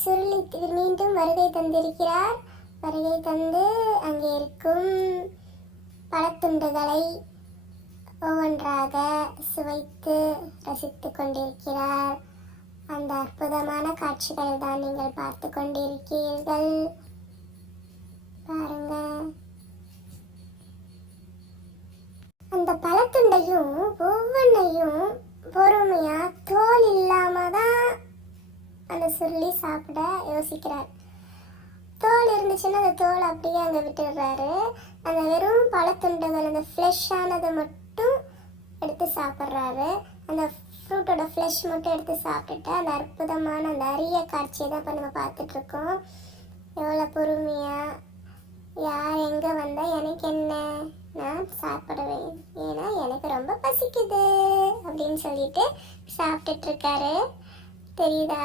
சுருளி மீண்டும் வருகை தந்திருக்கிறார். வருகை தந்து அங்கே இருக்கும் பழத்துண்டுகளை ஒவ்வொன்றாக சுவைத்து ரசித்து கொண்டிருக்கிறார். அந்த அற்புதமான காட்சிகளை தான் நீங்கள் பார்த்து கொண்டிருக்கிறீர்கள். பாருங்க, அந்த பழத்துண்டையும் ஒவ்வொன்றையும் பொறுமையா தோல் இல்லாம தான் அந்த சுருளி சாப்பிட யோசிக்கிறார். தோல் இருந்துச்சுன்னா அந்த தோல் அப்படியே அங்கே விட்டுடுறாரு. அந்த வெறும் பழத்துண்டுகள், அந்த ஃப்ளெஷ் ஆனதை மட்டும் எடுத்து சாப்பிட்றாரு. அந்த ஃப்ரூட்டோட ஃப்ளெஷ் மட்டும் எடுத்து சாப்பிட்டுட்டு அந்த அற்புதமான அந்த அரிய காட்சியை தான் இப்போ நம்ம பார்த்துட்ருக்கோம். எவ்வளோ பொறுமையாக, யார் எங்கே வந்தால் எனக்கு என்ன, நான் சாப்பிடுவேன், ஏன்னா எனக்கு ரொம்ப பசிக்குது அப்படின்னு சொல்லிட்டு சாப்பிட்டுட்ருக்காரு. தெரியுதா?